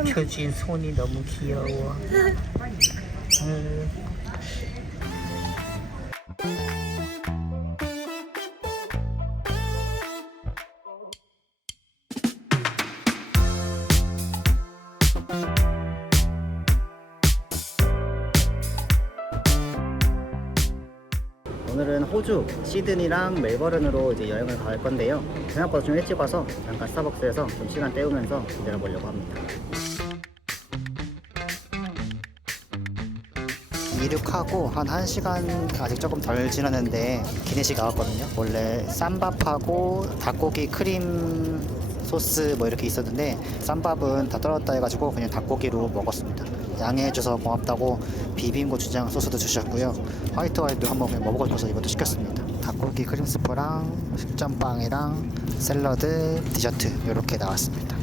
움켜쥔 손이 너무 귀여워. 오늘은 호주 시드니랑 멜버른으로 이제 여행을 갈 건데요. 생각보다 좀 일찍 와서 잠깐 스타벅스에서 좀 시간 때우면서 기다려 보려고 합니다. 이륙하고 한 1시간 아직 조금 덜 지났는데 기내식 나왔거든요. 원래 쌈밥하고 닭고기 크림 소스 뭐 이렇게 있었는데 쌈밥은 다 떨어졌다 해가지고 그냥 닭고기로 먹었습니다. 양해해줘서 고맙다고 비빔고추장 소스도 주셨고요. 화이트 와인도 한번 그냥 먹어보고 싶어서 이것도 시켰습니다. 닭고기 크림 스프랑 식전빵이랑 샐러드, 디저트 이렇게 나왔습니다.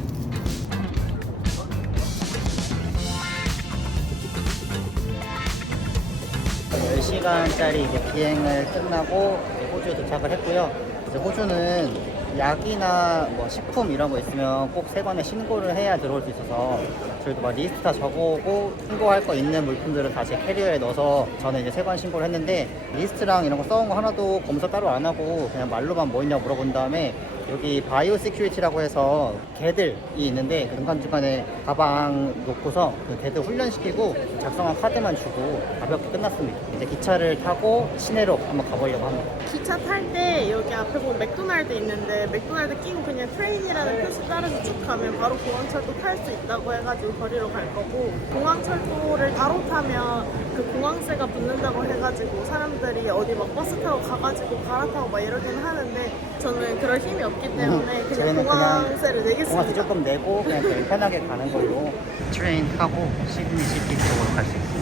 10시간짜리 이제 비행을 끝나고 호주에 도착을 했고요. 이제 호주는 약이나 뭐 식품 이런 거 있으면 꼭 세관에 신고를 해야 들어올 수 있어서 저희도 막 리스트 다 적어오고 신고할 거 있는 물품들은 다 제 캐리어에 넣어서 저는 이제 세관 신고를 했는데 리스트랑 이런 거 써온 거 하나도 검사 따로 안 하고 그냥 말로만 뭐 있냐고 물어본 다음에 여기 바이오 시큐리티라고 해서 개들이 있는데 중간중간에 가방 놓고서 그 개들 훈련시키고 작성한 카드만 주고 가볍게 끝났습니다. 이제 기차를 타고 시내로 한번 가보려고 합니다. 기차 탈 때 여기 앞에 보면 맥도날드 있는데 맥도날드 끼고 그냥 트레인이라는 표시 따라서 쭉 가면 바로 공항철도 탈 수 있다고 해가지고 거리로 갈 거고, 공항철도를 바로 타면 그 공항세가 붙는다고 해가지고 사람들이 어디 막 버스 타고 가가지고 갈아타고 막 이러긴 하는데 저는 그럴 힘이 없기 때문에 그냥 공항세를 내겠습니다. 공항세 조금 내고 그냥 제일 편하게 가는 걸로 트레인 타고 시드니 시티 쪽으로 갈 수 있습니다.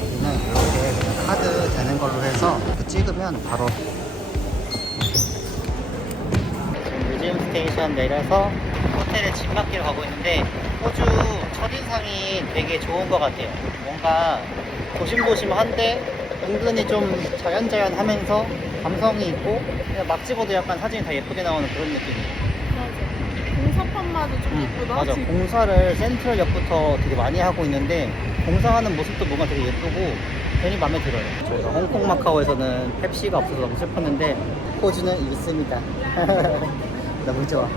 여기는 이렇게 카드 되는 걸로 해서 찍으면 바로 지금 뮤지엄 스테이션 내려서 호텔에 집 맡기러 가고 있는데 호주 첫인상이 되게 좋은 것 같아요. 뭔가 도심도심한데 은근히 좀 자연자연하면서 감성이 있고 그냥 막 찍어도 약간 사진이 다 예쁘게 나오는 그런 느낌이에요. 맞아. 공사판마도 좀 예쁘다. 맞아. 공사를 센트럴역부터 되게 많이 하고 있는데 공사하는 모습도 뭔가 되게 예쁘고 괜히 마음에 들어요. 저희가 홍콩 마카오에서는 펩시가 없어서 너무 슬펐는데 호주는 있습니다. 너무 좋아.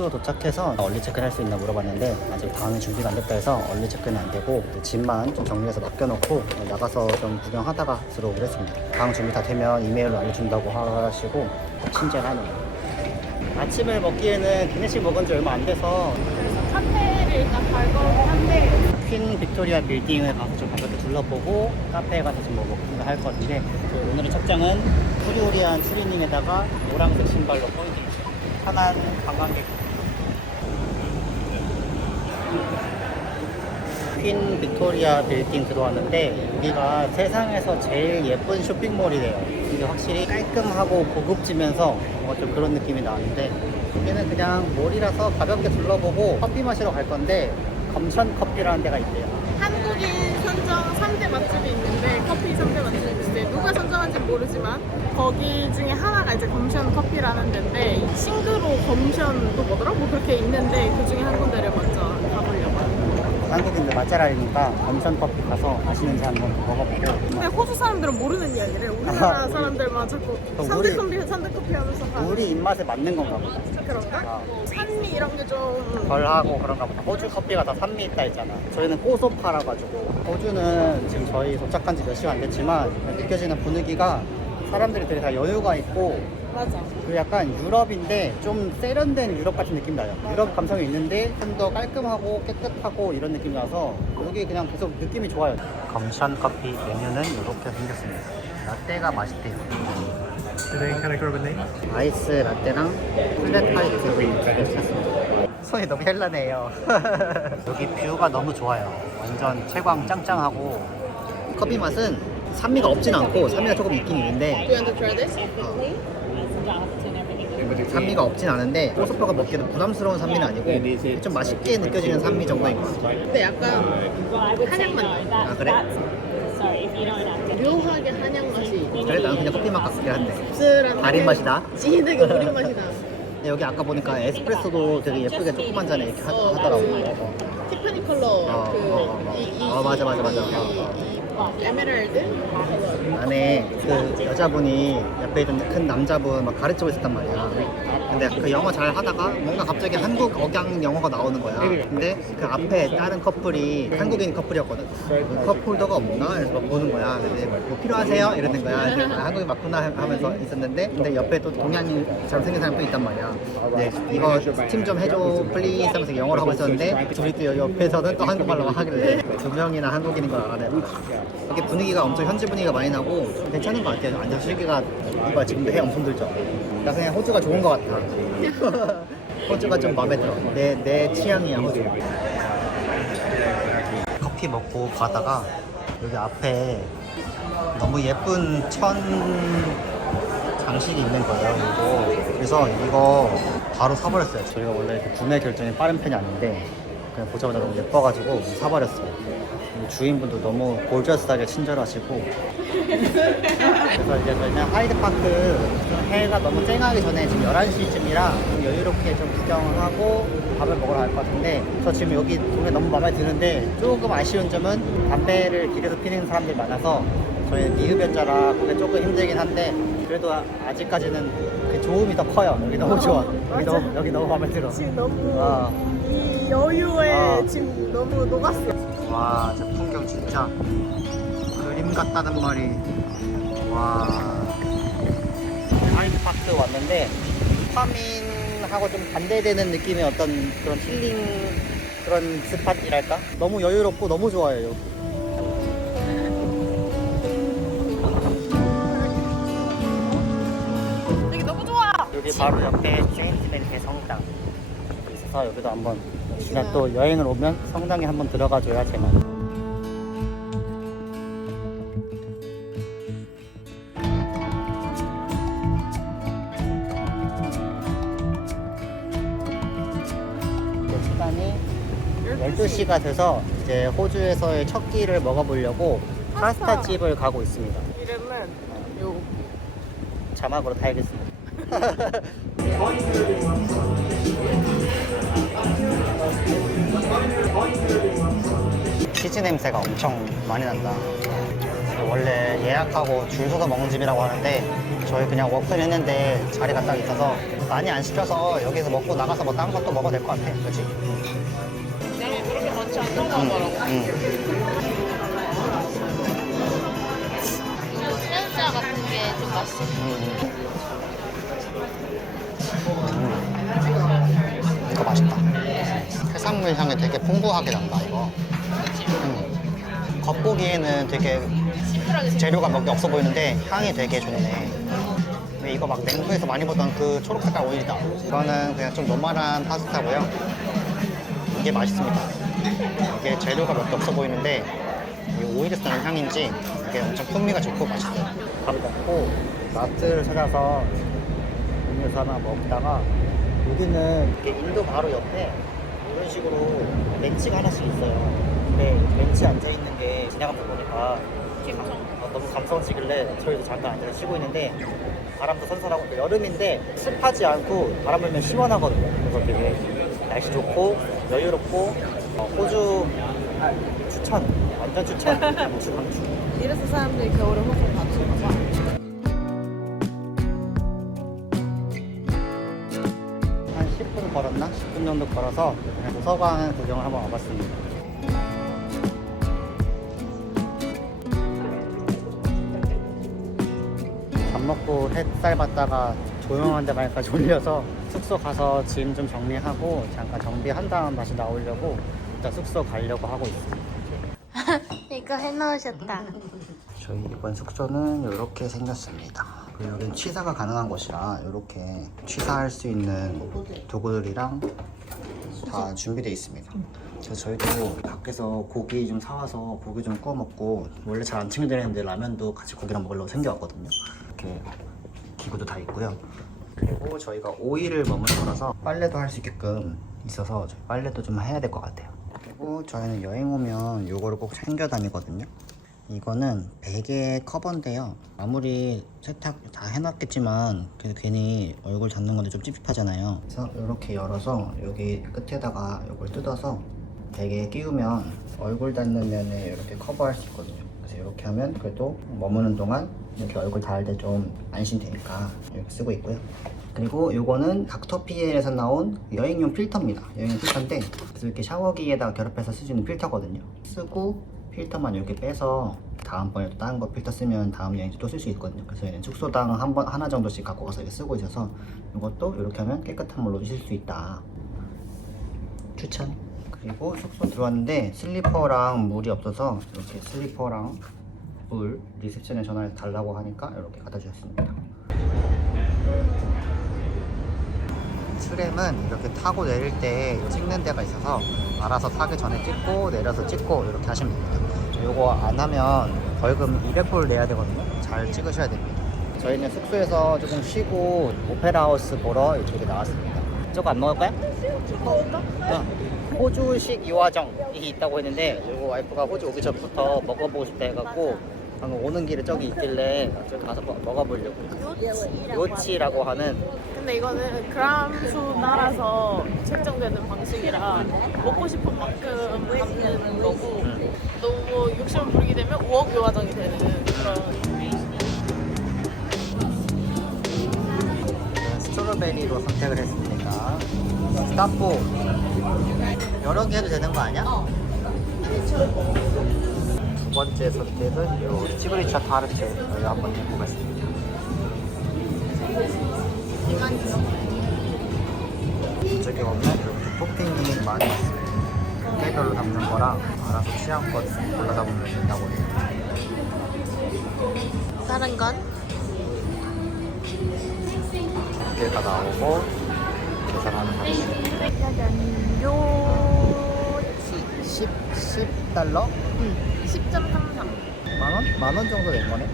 도착해서 얼리 체크를 할 수 있나 물어봤는데 아직 방이 준비가 안 됐다 해서 얼리 체크는 안 되고 짐만 좀 정리해서 맡겨놓고 나가서 좀 구경하다가 들어오기로 했습니다. 방 준비 다 되면 이메일로 알려준다고 하시고 친절하네요. 아침을 먹기에는 기내식 먹은 지 얼마 안 돼서 그래서 카페를 일단 갈 거긴 한데 퀸 빅토리아 빌딩을 가서 좀 가볍게 둘러보고 카페에 가서 좀 먹고 할 건데 오늘의 착장은 프리오리안 추리닝에다가 노란색 신발로 포인트 있어요. 편한 관광객. 퀸 빅토리아 빌딩 들어왔는데 여기가 세상에서 제일 예쁜 쇼핑몰이래요. 이게 확실히 깔끔하고 고급지면서 뭔가 좀 그런 느낌이 나는데 여기는 그냥 몰이라서 가볍게 둘러보고 커피 마시러 갈 건데 검천 커피라는 데가 있대요. 한국인 선정 3대 맛집이 있는데 커피 3대 맛집이 있는데 누가 선정한지 모르지만 거기 중에 하나가 이제 검션 커피라는 데인데 싱그로 검션도 뭐더라? 뭐 그렇게 있는데 그 중에 한 군데를 먼저 가보려고 합니다. 한국인들 맛잘알이니까 검천 커피 가서 맛있는지 한번 먹어보고. 근데 호주 사람들은 모르는 이야기래. 우리나라 사람들만 자꾸 우리- 3대 커피 하면서 가는. 우리 입맛에 맞는 건가 보다. 그런가? 산미 이런 게 좀 덜 하고 그런가 보다. 호주 커피가 다 산미 있다 했잖아. 저희는 꼬소파라 가지고. 호주는 지금 저희 도착한 지 몇 시간 안 됐지만 느껴지는 분위기가 사람들이 되게 다 여유가 있고 맞아. 그 약간 유럽인데 좀 세련된 유럽 같은 느낌 나요. 유럽 감성이 있는데 좀 더 깔끔하고 깨끗하고 이런 느낌이 나서 여기 그냥 계속 느낌이 좋아요. 검션 커피 메뉴는 이렇게 생겼습니다. 라떼가 맛있대요. Today, can I grab a name? 아이스 라떼랑 플랫 화이트 이렇게 시켰습니다. 손이 너무 헬라네요. 여기 뷰가 너무 좋아요. 완전 채광 짱짱하고 커피 맛은 산미가 없진 않고 산미가 조금 있긴 있는데 Do you want to try this? 산미가 없진 않은데 호소파가 먹기에도 부담스러운 산미는 아니고 좀 맛있게 느껴지는 산미 정도인 것 같아요. 근데 약간 한약 맛. 아 그래? 묘하게 한약 맛이. 그래 나는 그냥 커피 맛 같긴 한데 씁쓸한 달인 맛이다. 진하게 우린 맛이다. 근데 여기 아까 보니까 에스프레소도 되게 예쁘게 조그만 잔에 이렇게 하더라고. 티파니 컬러 맞아. 에메랄드 컬러. 안에 그 여자분이 옆에 있던 큰 남자분 막 가르치고 있었단 말이야. 근데 그 영어 잘 하다가 뭔가 갑자기 한국 억양 영어가 나오는 거야. 근데 그 앞에 다른 커플이 한국인 커플이었거든. 컵홀더가 없나? 그래서 막 보는 거야. 근데 뭐 필요하세요? 이러는 거야. 그래서 아, 한국인 맞구나 하면서 있었는데 근데 옆에 또 동양인처럼 생긴 사람도 있단 말이야. 근데 이거 스팀 좀 해줘 플리즈 하면서 영어로 하고 있었는데 둘이 또 옆에서는 또 한국말로 하길래 두 명이나 한국인인 걸 알아내고 이렇게 분위기가 엄청 현지 분위기가 많이 나고 괜찮은 것 같아요. 앉아서 쉬기가 이봐 지금도 해 엄청 들죠. 나 그냥 호주가 좋은 것 같아. 호주가 좀 마음에 들어. 내 취향이야 호주. 커피 먹고 가다가 여기 앞에 너무 예쁜 천 장식이 있는 거예요. 이거. 그래서 이거 바로 사버렸어요. 저희가 원래 이렇게 구매 결정이 빠른 편이 아닌데 그냥 보자마자 너무 예뻐가지고 사버렸어요. 주인분도 너무 골저스하게 친절하시고 그래서 이제 저희는 하이드파크 해가 너무 쨍하기 전에 지금 11시쯤이라 좀 여유롭게 좀 구경을 하고 밥을 먹으러 갈 것 같은데 저 지금 여기 동네 너무 마음에 드는데 조금 아쉬운 점은 담배를 길에서 피는 사람들이 많아서 저희는 미흡연자라 그게 조금 힘들긴 한데 그래도 아직까지는 그 좋음이 더 커요. 여기 너무 좋아. 여기 너무 마음에 들어. 지금 너무 이 여유에 지금 너무 녹았어. 와, 저 풍경 진짜 그림 같다는 말이. 와, 하이드파크 왔는데 파민하고 좀 반대되는 느낌의 어떤 그런 힐링 그런 스팟이랄까? 너무 여유롭고 너무 좋아요 여기. 여기 너무 좋아. 여기 바로 옆에 세인트맨 대성당 있어서 여기도 한번 지나 또 여행을 오면 성당에 한번 들어가 줘야 제맛. 시간이 12시가 돼서 이제 호주에서의 첫 끼를 먹어보려고 파스타 집을 가고 있습니다. 이름은 요 자막으로 달겠습니다. 치즈 냄새가 엄청 많이 난다. 원래 예약하고 줄 서서 먹는 집이라고 하는데 저희 그냥 워크인 했는데 자리가 딱 있어서 많이 안 시켜서 여기서 먹고 나가서 뭐 다른 것도 먹어도 될 것 같아. 그치? 양이 그렇게 많지 않다고 하더라고. 새우자 같은 게 좀 맛있어. 이거 맛있다. 해산물 향이 되게 풍부하게 난다 이거. 겉보기에는 되게 재료가 몇 개 없어 보이는데 향이 되게 좋네. 근데 이거 막 냉수에서 많이 보던 그 초록 색깔 오일이다. 이거는 그냥 좀 노멀한 파스타고요. 이게 맛있습니다. 이게 재료가 몇 개 없어 보이는데 이 오일에서 나는 향인지 이게 엄청 풍미가 좋고 맛있어요. 밥 먹고 마트를 찾아서 음료수 하나 먹다가 여기는 이렇게 인도 바로 옆에 이런 식으로 벤치가 하나씩 있어요. 근데 벤치에 앉아있는 게 지나가면서 보니까 너무 감성적이길래 저희도 잠깐 앉아서 쉬고 있는데 바람도 선선하고 또 여름인데 습하지 않고 바람 불면 시원하거든요. 그래서 되게 날씨 좋고 여유롭고 호주 추천, 완전 추천, 강추. 이래서 사람들이 겨울에 호주 가는 거. 한 10분 걸었나? 10분 정도 걸어서 그냥 도서관 구경을 한번 와봤습니다. 밥 먹고 햇살 받다가 조용한 데 가니까 졸려서 숙소 가서 짐 좀 정리하고 잠깐 정비한 다음 다시 나오려고 일단 숙소 가려고 하고 있습니다. 이거 해놓으셨다. 저희 이번 숙소는 이렇게 생겼습니다. 그리고 여기는 취사가 가능한 곳이라 이렇게 취사할 수 있는 도구들이랑 다 준비되어 있습니다. 그래서 저희도 밖에서 고기 좀 사와서 고기 좀 구워 먹고 원래 잘 안 챙겨드리는데 라면도 같이 고기랑 먹으려고 챙겨왔거든요. 이렇게 기구도 다 있고요. 그리고 저희가 5일을 머물 거라서 빨래도 할 수 있게끔 있어서 저희 빨래도 좀 해야 될 것 같아요. 그리고 저희는 여행 오면 요거를 꼭 챙겨 다니거든요. 이거는 베개 커버인데요. 아무리 세탁 다 해놨겠지만 그래도 괜히 얼굴 닿는 건데 좀 찝찝하잖아요. 그래서 이렇게 열어서 여기 끝에다가 이걸 뜯어서 베개에 끼우면 얼굴 닿는 면에 이렇게 커버할 수 있거든요. 그래서 이렇게 하면 그래도 머무는 동안 이렇게 얼굴 닿을 때 좀 안심되니까 이렇게 쓰고 있고요. 그리고 요거는 닥터피엘에서 나온 여행용 필터입니다. 여행용 필터인데 그래서 이렇게 샤워기에다가 결합해서 쓸 수 있는 필터거든요. 쓰고 필터만 이렇게 빼서 다음번에 또 다른 거 필터 쓰면 다음 여행지 또 쓸 수 있거든요. 그래서 저희는 숙소당 하나 정도씩 갖고 가서 이렇게 쓰고 있어서 이것도 이렇게 하면 깨끗한 물로 씻을 수 있다. 추천. 그리고 숙소 들어왔는데 슬리퍼랑 물이 없어서 이렇게 슬리퍼랑 물 리셉션에 전화해서 달라고 하니까 이렇게 갖다 주셨습니다. 트램은 이렇게 타고 내릴 때 찍는 데가 있어서 알아서 타기 전에 찍고 내려서 찍고 이렇게 하시면 됩니다. 요거 안 하면 벌금 200불 내야 되거든요. 잘 찍으셔야 됩니다. 저희는 숙소에서 조금 쉬고 오페라 하우스 보러 이쪽에 나왔습니다. 저거 안 먹을까요? 먹을까? 호주식 이화정이 있다고 했는데 요거 와이프가 호주 오기 전부터 먹어보고 싶다 해갖고 방금 오는 길에 저기 있길래 저기 가서 먹어보려고. 요치라고 하는. 근데 이거는 그람수 따라서 책정되는 방식이라 먹고 싶은 만큼 담는 거고 너무 욕심을 부리게 되면 5억 요화정이 되는 그런. 스트로베리로 선택을 했습니다. 스타포 여러 개 해도 되는 거 아니야? 두 번째 선택은 요 시그니처 타르트 저희 한번 해보겠습니다. 이쪽에 보면 이렇게 토핑이 많이 있어요. 개별로 담는 거랑 알아서 취향껏 골라 담으면 된다고 해요. 다른 건? 두 개가 나오고 계산하는 방식. 요 10달러? 응. 10.33. 만원? 만원 정도 낸 거네?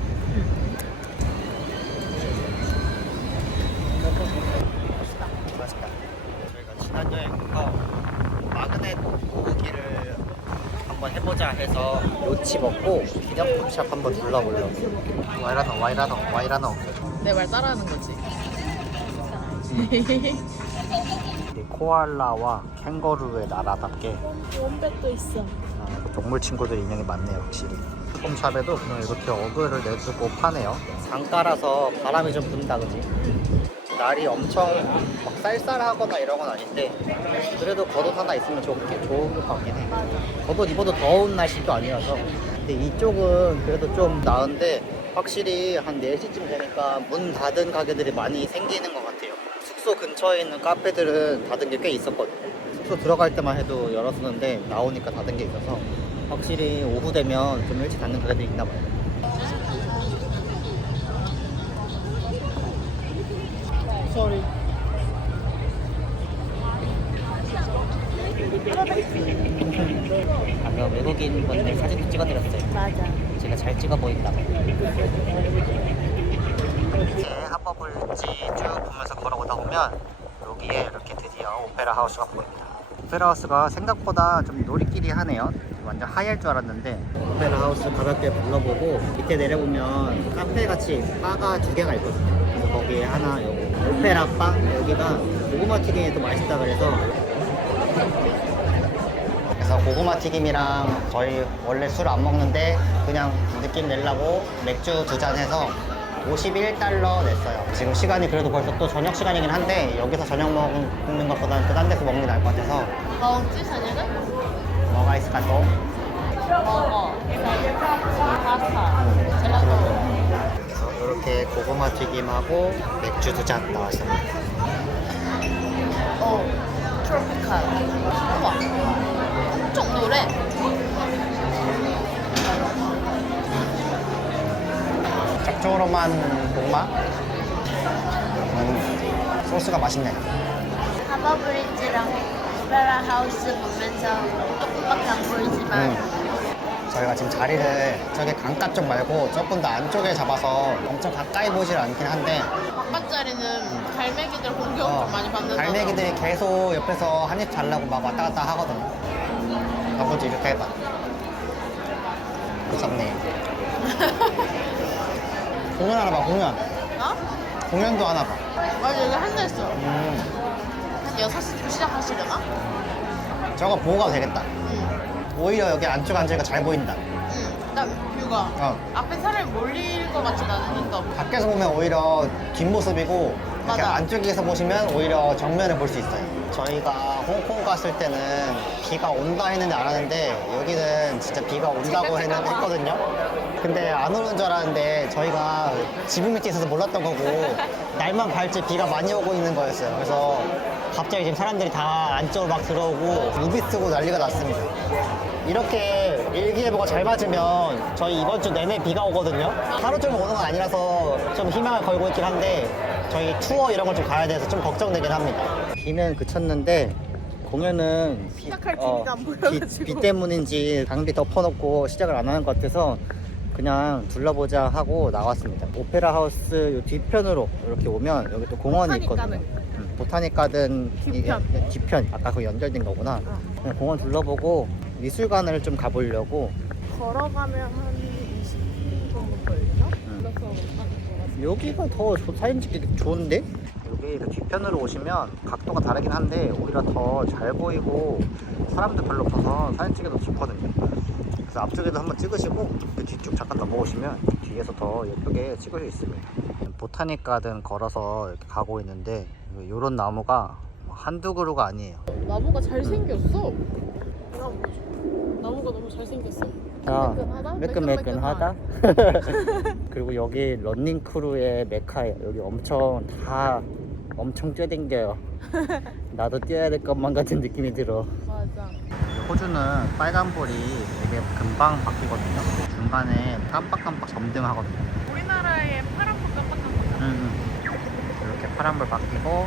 맛있다. 저희가 지난 여행부터 마그넷 고기를 한번 해보자 해서 요치 먹고 기념품샵 한번 둘러보려고. 와이라노. 내 말 따라하는 거지. 이 코알라와 캥거루의 나라답게 원뱃도 있어. 동물 친구들 인형이 많네요, 확실히. 홈샵에도 그냥 이렇게 어그를 내두고 파네요. 강가라서 바람이 좀 분다, 그지? 날이 엄청 막 쌀쌀하거나 이런 건 아닌데 그래도 겉옷 하나 있으면 좋을 것 같긴 해. 겉옷 입어도 더운 날씨도 아니라서. 근데 이쪽은 그래도 좀 나은데 확실히 한 4시쯤 되니까 문 닫은 가게들이 많이 생기는 것 같아요. 숙소 근처에 있는 카페들은 닫은 게 꽤 있었거든요. 숙소 들어갈 때만 해도 열었었는데 나오니까 닫은 게 있어서 확실히 오후 되면 좀 일찍 닫는 가게들이 있나 봐요. Sorry. 아까 외국인 분들 사진도 찍어드렸어요. 맞아. 제가 잘 찍어 보인다고. 이렇게 한버블지 쭉 보면서 걸어오다 보면 여기에 이렇게 드디어 오페라 하우스가 보입니다. 오페라 하우스가 생각보다 좀 놀이끼리 하네요. 완전 하얄 줄 알았는데 오페라 하우스 가볍게 둘러보고 밑에 내려보면 카페 같이 바가 2개가 있거든요. 그래서 거기에 하나 요거 오페라 바, 여기가 고구마 튀김이 또 맛있다 그래서 고구마 튀김이랑 저희 원래 술 안 먹는데 그냥 느낌 내려고 맥주 2잔 해서 51달러 냈어요. 지금 시간이 그래도 벌써 또 저녁 시간이긴 한데 여기서 저녁 먹는 것보다는 또 딴 데서 먹는 게 나을 것 같아서. 먹지, 저녁은? 뭐가 있을까 또? 먹어. 파스타. 젤라또. 그래서 이렇게 고구마 튀김하고 맥주 2잔 나왔습니다. 트로피칼. 우와. 엄청 노래. 짭조름한 고구마? 소스가 맛있네. 하버브리지랑 오페라 하우스 보면서 조금밖에 안 보이지만 저희가 지금 자리를 저기 강가 쪽 말고 조금 더 안쪽에 잡아서 엄청 가까이 보질 않긴 한데 바깥자리는 갈매기들 공격 좀 많이 받는다. 갈매기들이 계속 옆에서 한 입 잘라고 막 왔다 갔다 하거든요. 아버지 이렇게 해봐. 무섭네. 공연 하나 봐, 공연. 어? 공연도 하나 봐. 맞아, 여기 한대 있어. 한 6시쯤 시작하시려나? 저거 보고 가도 되겠다. 응. 오히려 여기 안쪽 앉으니까 잘 보인다. 응. 나 뷰가 앞에 사람이 몰릴 것 같진 않으니까. 밖에서 보면 오히려 뒷모습이고 이렇게 맞아. 안쪽에서 보시면 오히려 정면을 볼 수 있어요. 저희가 홍콩 갔을 때는 비가 온다 했는데 안 왔는데 여기는 진짜 비가 온다고 했거든요. 근데 안 오는 줄 알았는데 저희가 지붕 밑에 있어서 몰랐던 거고 날만 밝지 비가 많이 오고 있는 거였어요. 그래서 갑자기 지금 사람들이 다 안쪽으로 막 들어오고 우비 쓰고 난리가 났습니다. 이렇게 일기예보가 잘 맞으면 저희 이번 주 내내 비가 오거든요. 하루 종일 오는 건 아니라서 좀 희망을 걸고 있긴 한데 저희 투어 이런 걸 좀 가야 돼서 좀 걱정되긴 합니다. 비는 그쳤는데 공연은 시작할 준비가 안 보여가지고. 비 때문인지 장비 덮어놓고 시작을 안 하는 것 같아서 그냥 둘러보자 하고 나왔습니다. 오페라 하우스 요 뒤편으로 이렇게 오면 여기 또 공원이 있거든요. 보타닉 가든 뒤편. 이게 뒤편 아까 그 연결된 거구나. 그냥 공원 둘러보고 미술관을 좀 가보려고. 걸어가면 한 20분 정도 걸리나? 그래서 가는 거라서. 여기가 더 사진 찍기 좋은데? 여기 그 뒤편으로 오시면 각도가 다르긴 한데 오히려 더 잘 보이고 사람도 별로 없어서 사진 찍기도 좋거든요. 그래서 앞쪽에도 한번 찍으시고 그 뒤쪽 잠깐 넘어오시면 뒤에서 더 예쁘게 찍을 수 있습니다. 보타닉 가든 걸어서 이렇게 가고 있는데 이런 나무가 한두 그루가 아니에요. 나무가 잘생겼어. 나무가 너무 잘생겼어. 매끈매끈하다. 그리고 여기 런닝 크루의 메카예요. 여기 엄청 뛰어댕겨요. 나도 뛰어야 될 것만 같은 느낌이 들어. 맞아. 호주는 빨간불이 되게 금방 바뀌거든요. 중간에 깜빡깜빡 점등하거든요. 우리나라의 파란불 깜빡깜빡. 이렇게 파란불 바뀌고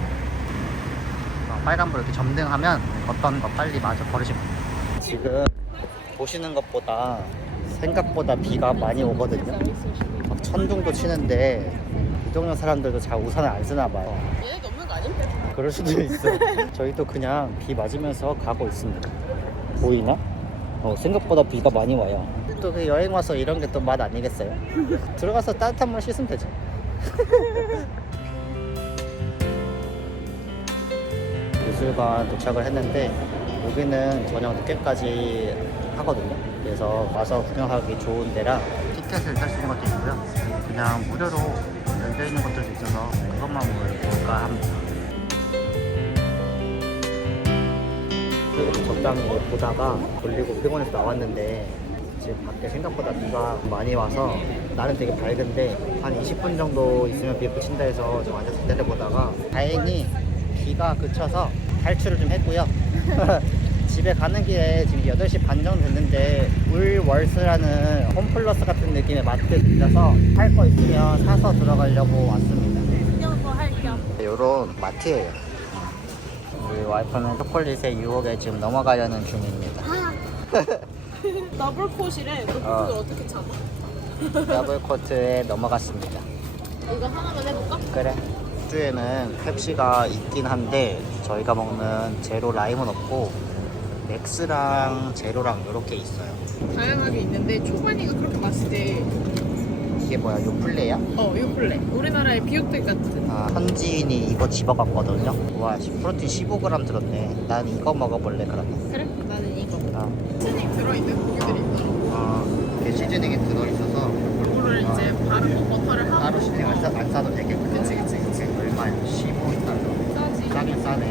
빨간불 이렇게 점등하면 어떤 거 빨리 마저 버리시면 돼요. 지금 보시는 것보다 생각보다 비가 많이 오거든요. 막 천둥도 치는데 이동형 사람들도 잘 우산을 안 쓰나 봐요. 얘네도 없는 거 아니야? 그럴 수도 있어. 저희도 그냥 비 맞으면서 가고 있습니다. 보이나? 생각보다 비가 많이 와요. 또 그 여행 와서 이런 게 또 맛 아니겠어요? 들어가서 따뜻한 물 씻으면 되죠. 미술관 도착을 했는데 여기는 저녁 늦게까지 하거든요. 그래서 와서 구경하기 좋은 데라 티켓을 살 수 있는 것도 있고요. 그냥 무료로 열려 있는 것들도 있어서 그것만 볼까 합니다. 그리고 적당히 보다가 졸리고 피곤해서 나왔는데 지금 밖에 생각보다 비가 많이 와서 날은 되게 밝은데 한 20분 정도 있으면 비 그친다 해서 좀 앉아서 기다려보다가 다행히 비가 그쳐서 탈출을 좀 했고요. 집에 가는 길에 지금 8시 반 정도 됐는데 울월스라는 홈플러스 같은 느낌의 마트 들려서 살 거 있으면 사서 들어가려고 왔습니다. 구경도 할 겸. 요런 마트예요. 우리 와이프는 초콜릿의 유혹에 지금 넘어가려는 중입니다. 더블콧이래. 너 그걸 어떻게 참아? 더블 코트에 넘어갔습니다. 이거 하나만 해볼까? 그래. 호주에는 펩시가 있긴 한데 저희가 먹는 제로 라임은 없고 맥스랑 제로랑 이렇게 있어요. 다양하게 있는데 초반이가 그렇게 맛있대. 이게 뭐야? 요플레야? 요플레. 우리나라의 비오트 같은. 현지인이 이거 집어갔거든요. 와, 프로틴 15g 들었네. 난 이거 먹어볼래 그러면. 그래? 나는 이거. 아, 시즈닝 들어있는 고기들이 있더라고. 이게 시즈닝이 들어있어서 요거를 이제 바르고 버터를 하고. 따로 시즈닝 안 싸도 되겠구나. 그치. 얼마야? 15달러. 싸지. 싸긴 싸네.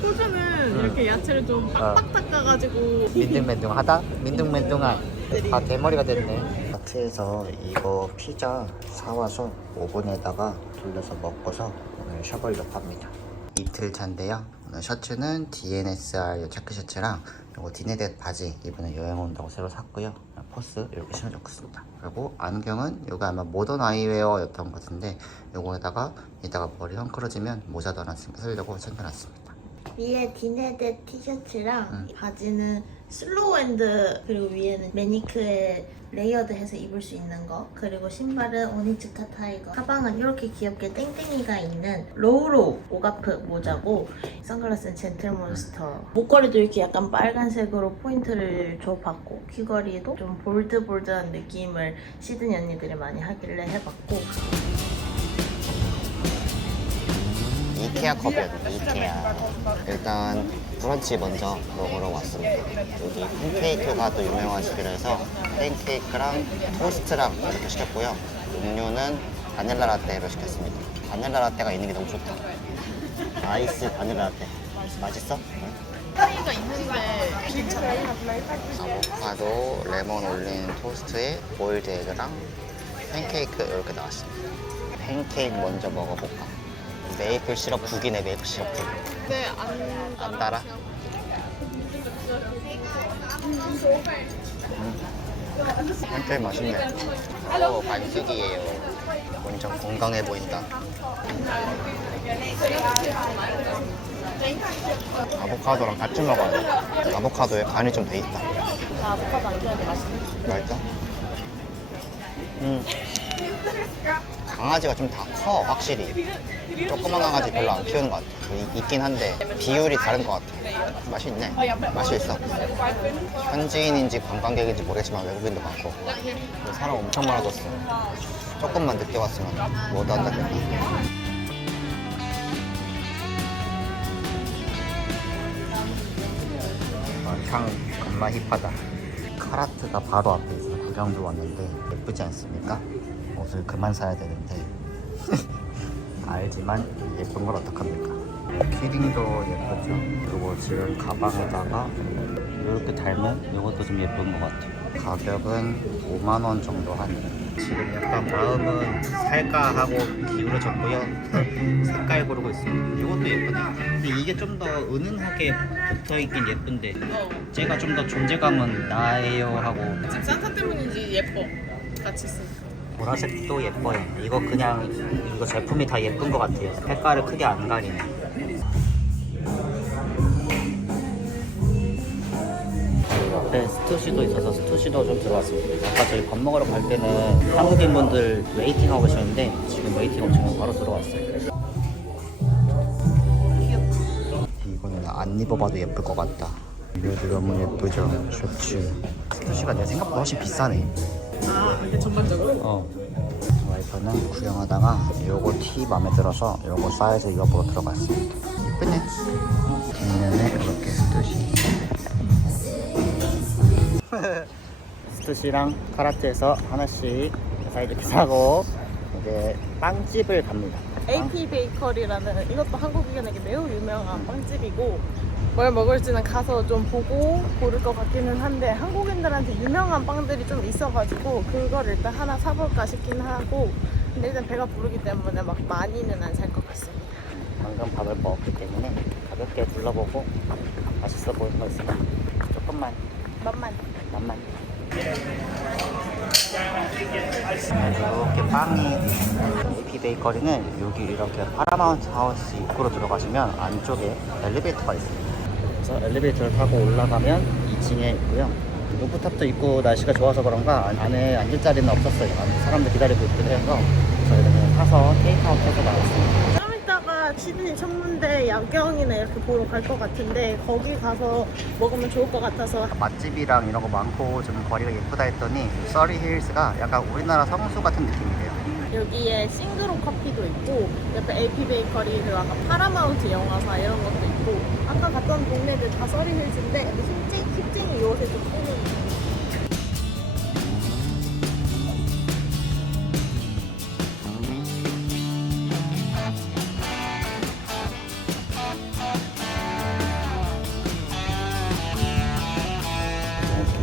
호주는 이렇게 야채를 좀 빡빡 닦아가지고. 민둥맨둥하다? 민둥맨둥한. 다 대머리가 됐네. 마트에서 이거 피자 사와서 오븐에다가 돌려서 먹고서 오늘 셔벌력 합니다. 이틀 차인데요. 오늘 셔츠는 DNSR 요 체크 셔츠랑 요거 디네댓 바지 이번에 여행 온다고 새로 샀고요. 포스 이렇게 신어줬습니다. 그리고 안경은 요거 아마 모던 아이웨어였던 것 같은데 요거에다가 이따가 머리 헝클어지면 모자도 하나 쓰려고 챙겨놨습니다. 위에 디네드 티셔츠랑 바지는 슬로우핸드 그리고 위에는 매니큐에 레이어드해서 입을 수 있는 거 그리고 신발은 오니츠카 타이거 가방은 이렇게 귀엽게 땡땡이가 있는 로우로우 오가프 모자고 선글라스는 젠틀몬스터 목걸이도 이렇게 약간 빨간색으로 포인트를 줘봤고 귀걸이도 좀 볼드볼드한 느낌을 시드니 언니들이 많이 하길래 해봤고 이케아 컵이었는데 이케아. 일단 브런치 먼저 먹으러 왔습니다. 여기 팬케이크가 또 유명한 집이라서 팬케이크랑 토스트랑 이렇게 시켰고요. 음료는 바닐라 라떼로 시켰습니다. 바닐라 라떼가 있는 게 너무 좋다. 아이스 바닐라 라떼. 맛있어? 파이가 있는데 괜찮아요. 아보카도, 레몬 올린 토스트에 보일드 에그랑 팬케이크 이렇게 나왔습니다. 팬케이크 먼저 먹어볼까? 메이플 시럽 국이네, 메이플 시럽 국. 근데 안 달아? 팬케이크 맛있네. 오, 반숙이에요. 완전 건강해 보인다. 아보카도랑 같이 먹어야 돼. 아보카도에 간이 좀 돼 있다. 아보카도 안 좋아하는데 맛있네. 맛있어? 강아지가 좀 다 커, 확실히. 조그만 강아지 별로 안 키우는 것 같아. 있긴 한데 비율이 다른 것 같아. 맛이 있네. 맛이 있어. 현지인인지 관광객인지 모르겠지만 외국인도 많고. 사람 엄청 많아졌어. 조금만 늦게 왔으면 뭐도 안 됐겠다. 향 겁나 힙하다. 카라트가 바로 앞에 있어서 구경도 왔는데 예쁘지 않습니까? 옷을 그만 사야 되는데 알지만 예쁜 걸 어떡합니까? 키링도 예쁘죠? 그리고 지금 가방에다가 이렇게 달면 이것도 좀 예쁜 것 같아요. 가격은 5만 원 정도 하는. 지금 약간 마음은 살까 하고 기울어졌고요. 색깔 고르고 있습니다. 이것도 예쁘네. 근데 이게 좀 더 은은하게 붙어있긴 예쁜데 제가 좀 더 존재감은 나예요 하고. 지금 산타 때문인지 예뻐. 같이 있으니까. 보라색도 예뻐요. 이거 그냥 이거 제품이 다 예쁜 것 같아요. 색깔을 크게 안 가리네. 옆에 스투시도 있어서 스투시도 좀 들어왔습니다. 아까 저희 밥 먹으러 갈 때는 한국인 분들 웨이팅하고 계셨는데 지금 웨이팅 없이 바로 들어왔어요. 이거는 안 입어봐도 예쁠 것 같다. 이것도 너무 예쁘죠? 셔츠. 스투시가 내 생각보다 훨씬 비싸네. 아, 이게 전반적으로? 와이프는 구경하다가 요거 티 마음에 들어서 요거 사이즈 입어보러 들어갔습니다. 예쁘네. 뒷면에 이렇게 스투시. 스투시랑 카라트에서 하나씩 이렇게 사고 이제 빵집을 갑니다. AP 베이커리라는 이것도 한국인에게 매우 유명한 빵집이고 뭘 먹을지는 가서 좀 보고 고를 것 같기는 한데 한국인들한테 유명한 빵들이 좀 있어가지고 그걸 일단 하나 사볼까 싶긴 하고 근데 일단 배가 부르기 때문에 막 많이는 안 살 것 같습니다. 방금 밥을 먹었기 때문에 가볍게 둘러보고 맛있어 보이는 거 있으면 조금만 맛만. 이렇게 빵이 AP 베이커리는 여기 이렇게 파라마운트 하우스 입구로 들어가시면 안쪽에 엘리베이터가 있습니다. 그래서 엘리베이터를 타고 올라가면 2층에 있고요. 루프탑도 있고 날씨가 좋아서 그런가 안에 앉을 자리는 없었어요. 사람들 기다리고 있기도 해서 저희는 그냥 사서 테이크아웃 해서 나왔습니다. 좀 이따가 시드니 천문대 야경이나 이렇게 보러 갈 것 같은데 거기 가서 먹으면 좋을 것 같아서 맛집이랑 이런 거 많고 좀 거리가 예쁘다 했더니 서리 힐스가 약간 우리나라 성수 같은 느낌이래요. 여기에 싱그로 커피도 있고 옆에 AP 베이커리 그리고 아까 파라마운트 영화사 이런 것도 있고 아까 갔던 동네들 다 서리 힐즈인데 근데 힙쟁이 요새 좀 뜨는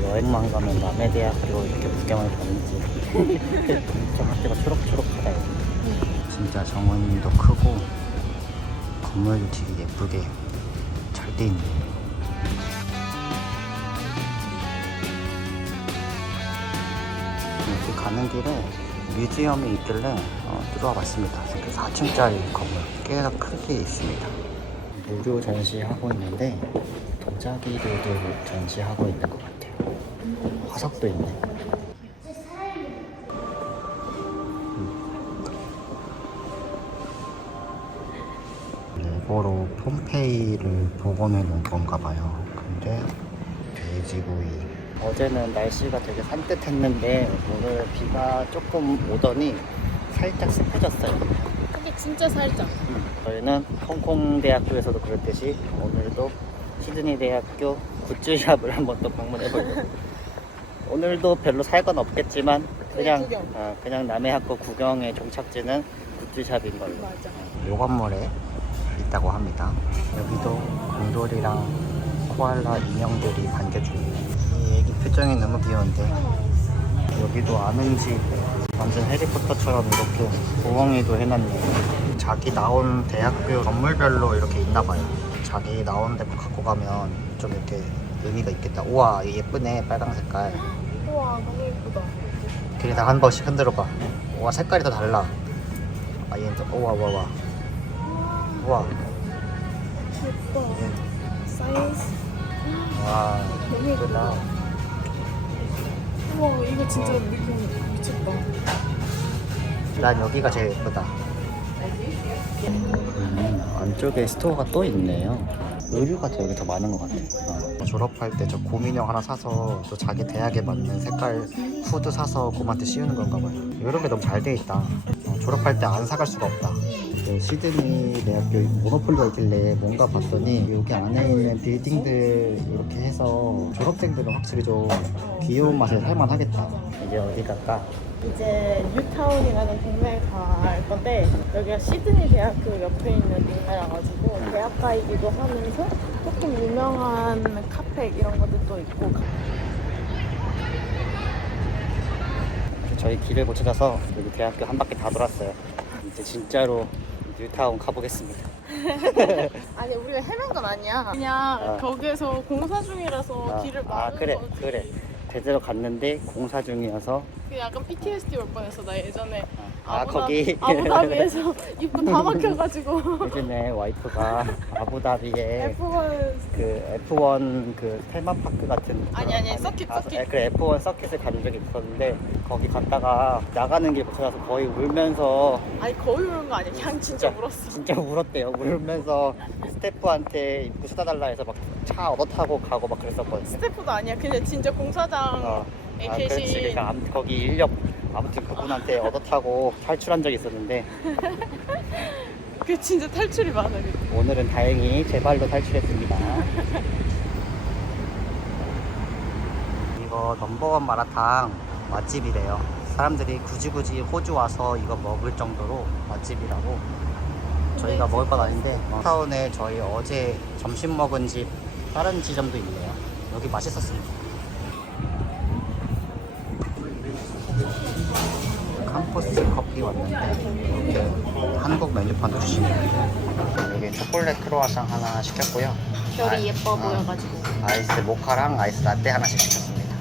여행만 가면 남의 대학교 이렇게 구경을 가는지 저 학교가 초록초록하다. 진짜 정원도 크고 건물도 되게 예쁘게 잘 돼 있네. 이렇게 가는 길에 뮤지엄이 있길래 들어와 봤습니다. 4층짜리 건물 꽤 크게 있습니다. 무료 전시하고 있는데 도자기들도 전시하고 있는 것 같아요. 화석도 있네. 레고로 폼페이를 복원해 놓은 건가 봐요. 근데 돼지고기. 어제는 날씨가 되게 산뜻했는데 오늘 비가 조금 오더니 살짝 습해졌어요. 이게 진짜 살짝. 저희는 홍콩 대학교에서도 그랬듯이 오늘도 시드니 대학교 굿즈샵을 한번 또 방문해 보려고. 오늘도 별로 살 건 없겠지만 그냥 남의 학교 구경의 종착지는 굿즈샵인 걸로. 맞아. 요 건물에 있다고 합니다. 여기도 곰돌이랑 코알라 인형들이 반겨 중이에요. 이 애기 표정이 너무 귀여운데. 여기도 아는 집 완전 해리포터처럼 이렇게 부엉이도 해놨네요. 자기 나온 대학교 건물별로 이렇게 있나봐요. 자기 나온 데 갖고 가면 좀 이렇게 의미가 있겠다. 우와 예쁘네 빨강 색깔. 우와 너무 예쁘다. 그래다 한 번씩 흔들어봐. 우와 색깔이 더 달라. 아 얘는 또 우와 우와 우와. 예뻐. 얘. 사이즈. 와 너무 예쁘다. 우와 이거 진짜 느낌 미쳤다. 난 여기가 제일 예쁘다. 안쪽에 스토어가 또 있네요. 의류가 여기 더 많은 것 같아. 졸업할 때 저 곰인형 하나 사서 또 자기 대학에 맞는 색깔 후드 사서 곰한테 씌우는 건가 봐요. 이런 게 너무 잘 돼 있다. 졸업할 때 안 사갈 수가 없다. 시드니 대학교 모노폴리가 있길래 뭔가 봤더니 여기 안에 있는 빌딩들 이렇게 해서 졸업생들은 확실히 좀 귀여운 맛에 살만하겠다. 이제 어디 갈까? 이제 뉴타운이라는 동네에 갈 건데 여기가 시드니 대학교 옆에 있는 동네라 가지고 대학가이기도 하면서 조금 유명한 카페 이런 것들도 있고. 저희 길을 못 찾아서 여기 대학교 한 바퀴 다 돌았어요. 이제 진짜로 뉴타운 가보겠습니다. 아니 우리가 헤맨 건 아니야. 그냥 거기에서 공사 중이라서 길을 막은 그래 거지. 그래 제대로 갔는데 공사 중이어서 그 약간 PTSD 올 뻔했어. 나 예전에 거기 아부다비에서 입구 다 막혀가지고 예전에 와이프가 아부다비에 F1 그 F1 그 테마파크 같은 아니, 서킷. 그래 F1 서킷을 간 적이 있었는데 거기 갔다가 나가는 길 못 찾아서 거의 울면서 아니 거의 우는 거 아니야. 그냥 진짜 울었어. 진짜 울었대요. 울면서 스태프한테 입구 사달라 해서 막 차 얻어 타고 가고 막 그랬었거든요. 스태프도 아니야. 그냥 진짜 공사장 에 그렇지. 계신 그러니까 거기 인력 아무튼 그분한테 얻어 타고 탈출한 적이 있었는데 그 진짜 탈출이 많아. 그게. 오늘은 다행히 제 발로 탈출했습니다. 이거 넘버원 마라탕 맛집이래요. 사람들이 굳이 호주 와서 이거 먹을 정도로 맛집이라고. 저희가 먹을 건 아닌데 타운에 저희 어제 점심 먹은 집 다른 지점도 있네요. 여기 맛있었습니다. 캠퍼스 커피 왔는데 이렇게 한국 메뉴판도 주시네요. 여기 초콜릿 크로와상 하나 시켰고요. 별이 예뻐 보여가지고. 아이스 모카랑 아이스 라떼 하나씩 시켰습니다.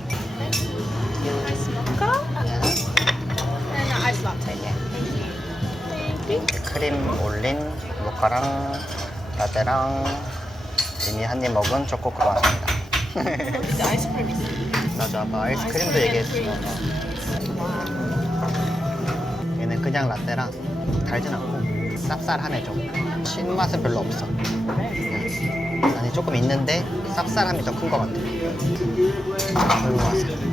아이스 모카? 네, 아이스 라떼. 크림 올린 모카랑 라떼랑 이미 한 입 먹은 초코 크로와상입니다. 이제 아이스크림 있어. 맞아, 아까 아이스크림도 얘기했어. 얘는 그냥 라떼랑 달진 않고 쌉쌀하네 좀. 신맛은 별로 없어. 아니 조금 있는데 쌉쌀함이 더 큰 것 같아. 크로와상.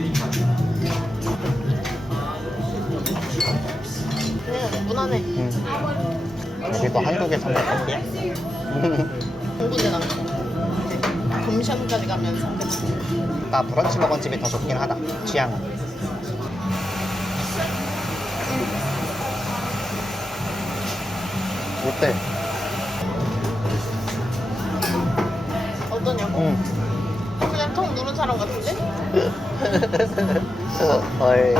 그냥 무난해. 여기도 한국의 삼겹살이야? 공군대 나왔어. 검션까지 가면 삼겹살. 나 브런치 먹은 집이 더 좋긴 하다. 취향은. 어때? 어떠냐고? 그냥 통 누른 사람 같은데? 어이.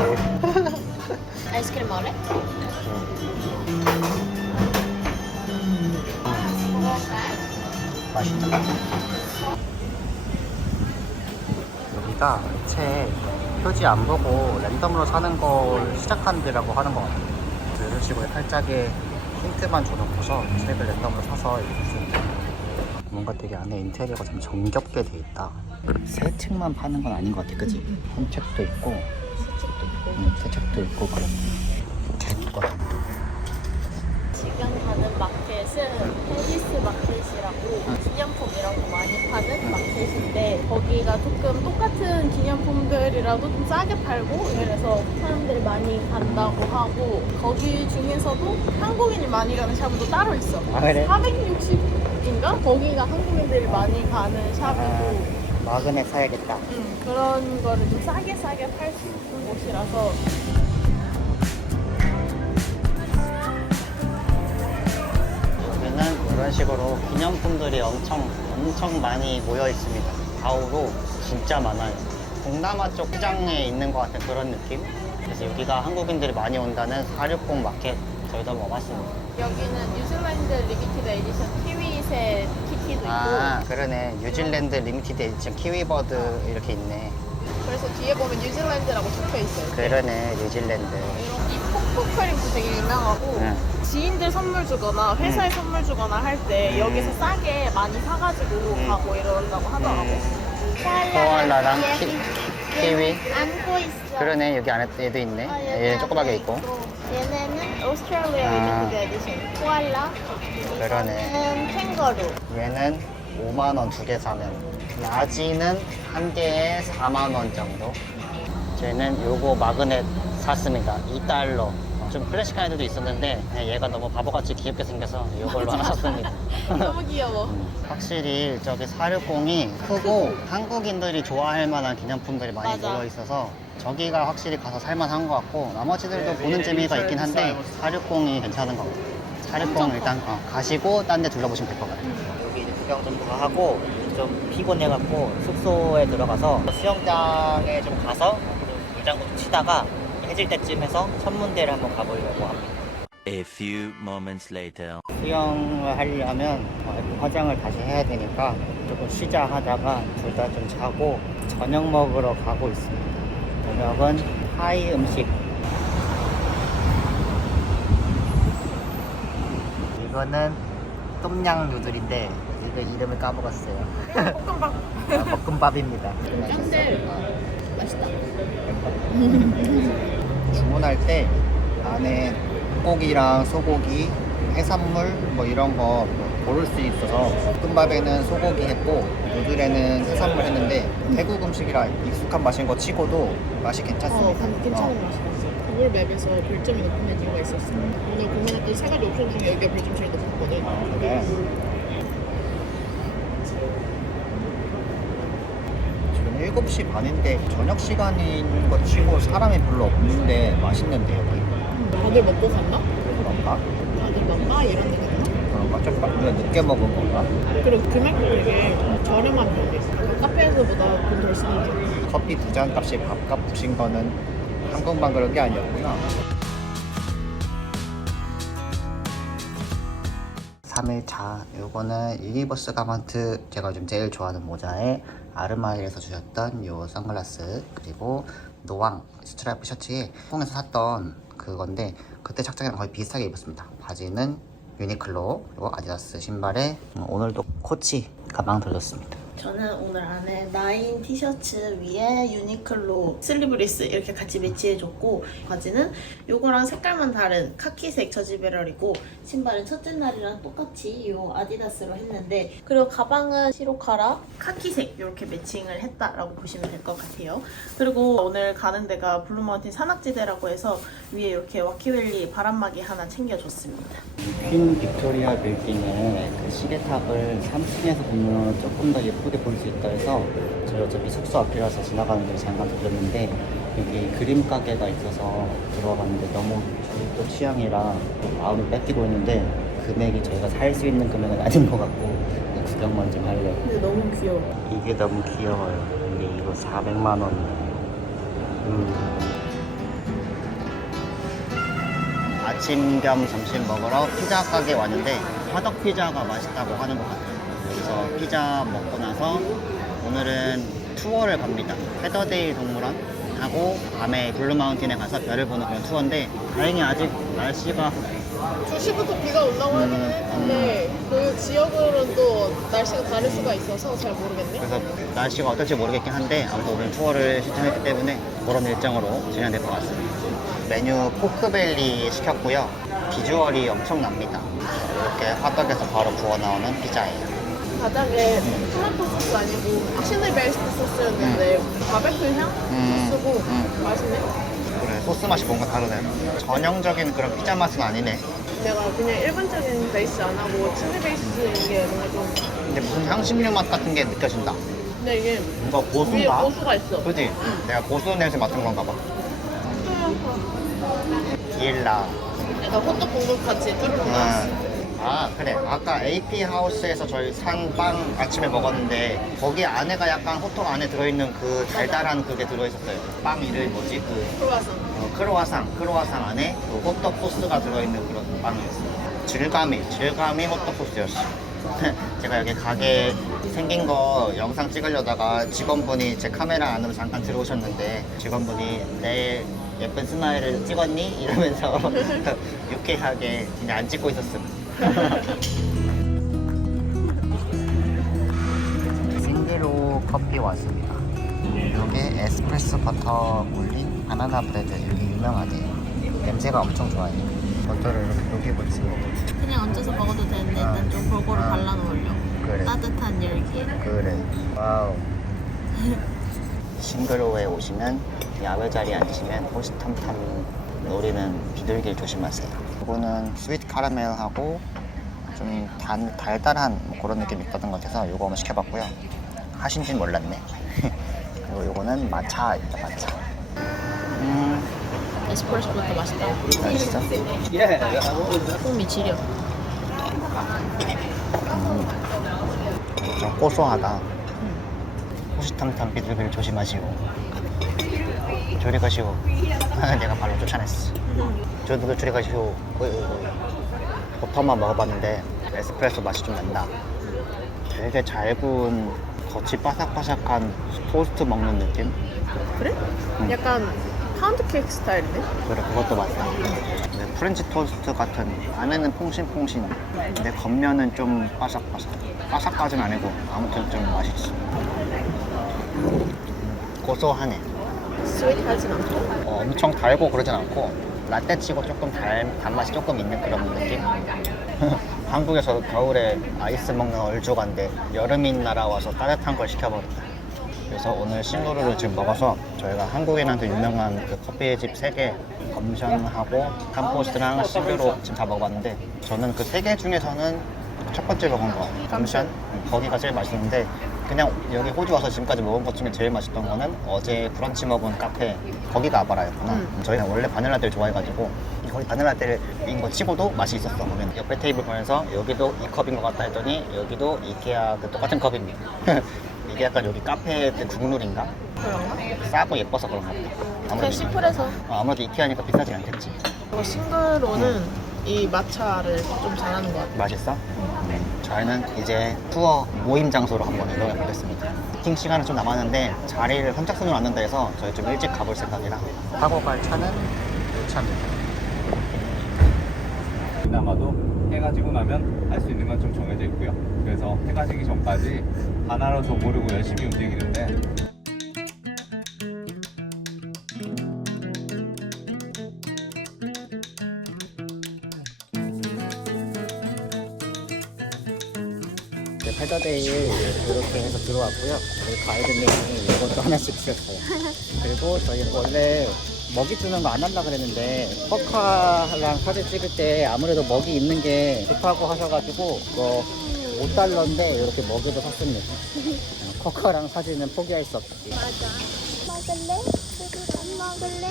아이스크림 먹을래? 맛있다. 여기가 책 표지 안 보고 랜덤으로 사는 걸 시작한 데라고 하는 것 같아요. 이런 식으로 살짝의 힌트만 줘놓고서 책을 랜덤으로 사서 읽을 수 있는. 뭔가 되게 안에 인테리어가 좀 정겹게 돼 있다. 새 책만 파는 건 아닌 것 같아, 그치? 한 책도 있고, 새 책도 있고, 그래. 개거. 지금 가는 마켓은 헬리스 마켓이라고 기념품 이런 거 많이 파는 마켓인데 거기가 조금 똑같은 기념품들이라도 좀 싸게 팔고 그래서 사람들이 많이 간다고 하고 거기 중에서도 한국인이 많이 가는 샵도 따로 있어. 아, 그래? 460인가? 거기가 한국인들이 많이 가는 샵이고 마그넷 사야겠다. 그런 거를 좀 싸게 팔 수 있는 곳이라서 여기는 이런 식으로 기념품들이 엄청 많이 모여 있습니다. 좌우로 진짜 많아요. 동남아 쪽 시장에 있는 것 같은 그런 느낌? 그래서 여기가 한국인들이 많이 온다는 460 마켓. 저희도 한번 와봤습니다. 여기는 뉴질랜드 리미티드 에디션 키위새 키티도 있고 아, 그러네. 뉴질랜드 리미티드 에디션 키위버드 이렇게 있네. 그래서 뒤에 보면 뉴질랜드라고 적혀 있어요. 그러네, 뉴질랜드. 이 포크크림도 되게 유명하고 응. 지인들 선물 주거나 회사에 선물 주거나 할 때 여기서 싸게 많이 사가지고 가고 이런다고 하더라고. 코알라랑 키위. 안고 있어. 그러네, 여기 안에 얘도 있네. 얘 조그맣게 있고. 얘네는 오스트레일리아 리미티드 에디션 코알라. 그러네. 이거는 캥거루. 얘는 5만 원 두 개 사면. 라지는 한 개에 4만 원 정도. 저희는 요거 마그넷 샀습니다. 2달러. 좀 클래식한 애들도 있었는데 그냥 얘가 너무 바보같이 귀엽게 생겨서 이걸로 하나 샀습니다. 너무 귀여워. 확실히 저기 460이 크고 한국인들이 좋아할 만한 기념품들이 많이 맞아. 모여 있어서 저기가 확실히 가서 살만한 것 같고 나머지들도 보는 재미가 있긴 한데 460이 괜찮은 것 같아요. 460 일단 가시고 딴 데 둘러보시면 될 것 같아요. 여기 이제 구경 좀 더 하고 좀 피곤해갖고 숙소에 들어가서 수영장에 좀 가서 좀 물장구 좀 치다가 해질 때쯤 해서 천문대를 한번 가보려고 합니다. A few moments later. 수영을 하려면 화장을 다시 해야 되니까 조금 쉬자 하다가 둘 다 좀 자고 저녁 먹으러 가고 있습니다. 저녁은 타이 음식. 이거는 똠양 누들인데 이거 이름을 까먹었어요. 볶음밥. 볶음밥입니다. 짠데 맛있다. 주문할 때 안에 고기랑 소고기, 해산물 뭐 이런 거 고를 수 있어서 볶음밥에는 소고기 했고 누들에는 해산물 했는데 태국 음식이라 익숙한 맛인 거 치고도 맛이 괜찮습니다. 괜찮은 맛이었어. 구글 맵에서 별점이 높은 메뉴가 있었어. 오늘 고민했던 세 가지 옵션 중에 여기가 별점 제일 높았거든. 그래. 지금 7시 반인데 저녁 시간인 거 치고 사람이 별로 없는데 맛있는데 여기. 다들 먹고 갔나? 그런가? 다들 먹나? 이런 데 갔나? 그런가? 좀 우리가 늦게 먹은 건가? 그리고 금액도 되게 저렴한 편이야. 카페에서보다 돈 덜 쓰는 중. 커피 2잔 값이 밥값인 거는 한국만 그런 게 아니었구나. 3일차 요거는 유니버스 가먼트 제가 요즘 제일 좋아하는 모자에 아르마니에서 주셨던 요 선글라스 그리고 노왕 스트라이프 셔츠에 홍에서 샀던 그건데 그때 착장이랑 거의 비슷하게 입었습니다. 바지는 유니클로 그리고 아디다스 신발에 오늘도 코치 가방 들렸습니다. 저는 오늘 안에 나인 티셔츠 위에 유니클로 슬리브리스 이렇게 같이 매치해줬고 바지는 요거랑 색깔만 다른 카키색 저지배럴이고 신발은 첫째 날이랑 똑같이 요 아디다스로 했는데 그리고 가방은 시로카라 카키색 이렇게 매칭을 했다라고 보시면 될 것 같아요. 그리고 오늘 가는 데가 블루마운틴 산악지대라고 해서 위에 이렇게 와키밸리 바람막이 하나 챙겨줬습니다. 퀸 빅토리아 빌딩의 그 시계탑을 3층에서 보면 조금 더 예쁘게 볼 수 있다 해서 저희 어차피 숙소 앞이라서 지나가는 길에 잠깐 들렸는데 여기 그림 가게가 있어서 들어갔는데 너무 또 취향이라 마음을 뺏기고 있는데 금액이 저희가 살 수 있는 금액은 아닌 것 같고 그냥 구경만 좀 하려고. 근데 너무 귀여워. 이게 너무 귀여워요. 근데 이거 400만 원. 아침 겸 점심 먹으러 피자 가게 왔는데 화덕 피자가 맛있다고 하는 것 같아요. 그래서 피자 먹고 나서 오늘은 투어를 갑니다. 페더데일 동물원 하고 밤에 블루마운틴에 가서 별을 보는 그런 투어인데 다행히 아직 날씨가 2시부터 비가 온다고 하긴 했는데 그 지역으로는 또 날씨가 다를 수가 있어서 잘 모르겠네. 그래서 날씨가 어떨지 모르겠긴 한데 아무튼 오늘 투어를 신청했기 때문에 그런 일정으로 진행될 것 같습니다. 메뉴 포크벨리 시켰고요. 비주얼이 엄청납니다. 이렇게 화덕에서 바로 구워 나오는 피자예요. 바닥에 토마토 소스 아니고 치즈 베이스드 소스였는데 바베큐 향 소스고 맛있네. 그래, 소스 맛이 뭔가 다르네. 전형적인 그런 피자 맛은 아니네. 내가 그냥 일반적인 베이스 안 하고 치즈 베이스인 게 뭔가 좀. 근데 무슨 향신료 맛 같은 게 느껴진다. 근데 이게 뭔가 위에 고수인가? 고수가 있어. 그지? 내가 고수 냄새 맡은 건가 봐. 비엘라. 내가 호떡 공급 같이 뚜루룩 나왔어. 아 그래, 아까 AP 하우스에서 저희 산 빵 아침에 먹었는데 거기 안에가 약간 호떡 안에 들어있는 그 달달한 그게 들어있었어요. 빵 이름 뭐지? 그 크로와상. 크로와상 안에 그 호떡 소스가 들어있는 그런 빵이었어요. 질감이 호떡 소스였어. 제가 여기 가게 생긴 거 영상 찍으려다가 직원분이 제 카메라 안으로 잠깐 들어오셨는데 직원분이 내 예쁜 스마일을 찍었니? 이러면서 유쾌하게 그냥 안 찍고 있었음. 싱그로 커피 왔습니다. 이게 에스프레소 버터 올린 바나나 브레드. 여기 유명하대요. 냄새가 엄청 좋아요. 버터를 이렇게 녹이고 있어요. 그냥 얹어서 먹어도 되는데 일단 좀 골고루 발라놓으려고. 그래. 따뜻한 열기에. 그래. 와우. 싱그로우에 오시면 야외 자리에 앉으시면 호시탐탐 노리는 비둘기를 조심하세요. 이거는 스위트 카라멜하고 좀 달달한 뭐 그런 느낌이 있던 것 같아서 이거 한번 시켜봤고요. 하신진 몰랐네. 그리고 이거는 마차입니다. 마차. 에스프레소보다 맛있다. 맛있어? 풍미 지려. 좀 고소하다. 호시탐탐 비둘기를 조심하시오. 저리 가시오. 내가 발로 쫓아냈어. 저리 가시오. 버터만 먹어봤는데 에스프레소 맛이 좀 난다. 되게 잘 구운 겉이 바삭바삭한 토스트 먹는 느낌? 그래? 약간 파운드 케이크 스타일인데? 그래, 그것도 맞다. 근데 프렌치 토스트 같은 안에는 퐁신퐁신 근데 겉면은 좀 바삭바삭. 바삭까지는 아니고 아무튼 좀 맛있어. 고소하네. 스윗하진 않고? 엄청 달고 그러진 않고 라떼 치고 조금 단맛이 조금 있는 그런 느낌? 한국에서 겨울에 아이스 먹는 얼죽한데 여름인 나라 와서 따뜻한 걸 시켜버렸다. 그래서 오늘 싱그루를 지금 먹어서 저희가 한국인한테 유명한 그 커피집 3개 검션하고 캄포스트랑 싱그루 지금 다 먹어봤는데 저는 그 3개 중에서는 첫 번째 먹은 거 검션? 거기가 제일 맛있는데 그냥 여기 호주 와서 지금까지 먹은 것 중에 제일 맛있던 거는 어제 브런치 먹은 카페 거기가 아바라였구나. 저희는 원래 바닐라떼를 좋아해가지고 거기 바닐라떼인 거 치고도 맛이 있었어. 거기는 옆에 테이블 보면서 여기도 이 컵인 것 같다 했더니 여기도 이케아 그 똑같은 컵입니다. 이게 약간 여기 카페 때 국룰인가? 그런가? 싸고 예뻐서 그런가 보다. 그냥 시플해서. 아무래도 이케아니까 비싸지 않겠지. 그리고 싱글로는 이 마차를 좀 잘하는 것 같아. 맛있어? 저희는 이제 투어 모임 장소로 한번 이동해 보겠습니다. 미팅 시간은 좀 남았는데 자리를 선착순으로 앉는다 해서 저희 좀 일찍 가볼 생각이라 타고 갈 차는 이 차입니다. 그나마도 해가 지고 나면 할 수 있는 건 좀 정해져 있고요. 그래서 해가 지기 전까지 하나라도 모르고 열심히 움직이는데 페더데이 이렇게 해서 들어왔고요. 우리 가이드님이 이것도 하나씩 주셨어요. 그리고 저희는 원래 먹이 주는 거 안 하려고 그랬는데 쿼카랑 사진 찍을 때 아무래도 먹이 있는 게 좋다고 하셔가지고 이거 $5인데 이렇게 먹이도 샀습니다. 쿼카랑 사진은 포기할 수 없지. 맞아. 먹을래? 안 먹을래?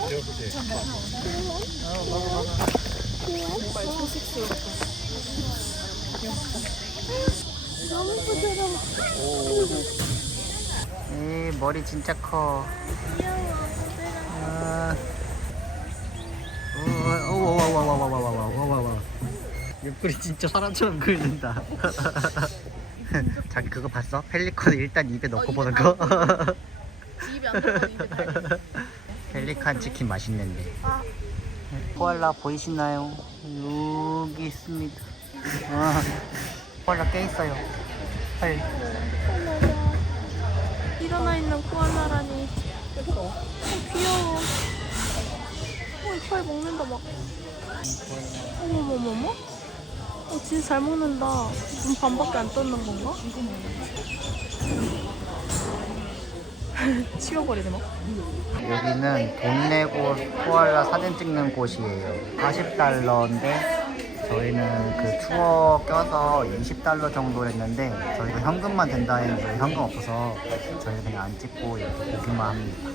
너무 부드러워. 이 머리 진짜 커. 옆구리 진짜 사람처럼 긁는다. 자기 그거 봤어? 펠리컨 일단 입에 넣고 보는 거? 입에 안 들어가는 입에 달려. 펠리칸 치킨 맛있는데. 코알라 보이시나요? 여기 있습니다. 와, 코알라 꽤 있어요. 헐. 일어나 있는 코알라라니. 귀여워. 이빨 먹는다 막. 어머머머머? 진짜 잘 먹는다. 눈 반밖에 안 떴는 건가? 치워버리네 막. 여기는 돈 내고 코알라 사진 찍는 곳이에요. 40달러인데 저희는 그 투어 껴서 20달러 정도 했는데 저희가 현금만 된다 했는데 저희 현금 없어서 저희는 그냥 안 찍고 이렇게 보기만 합니다.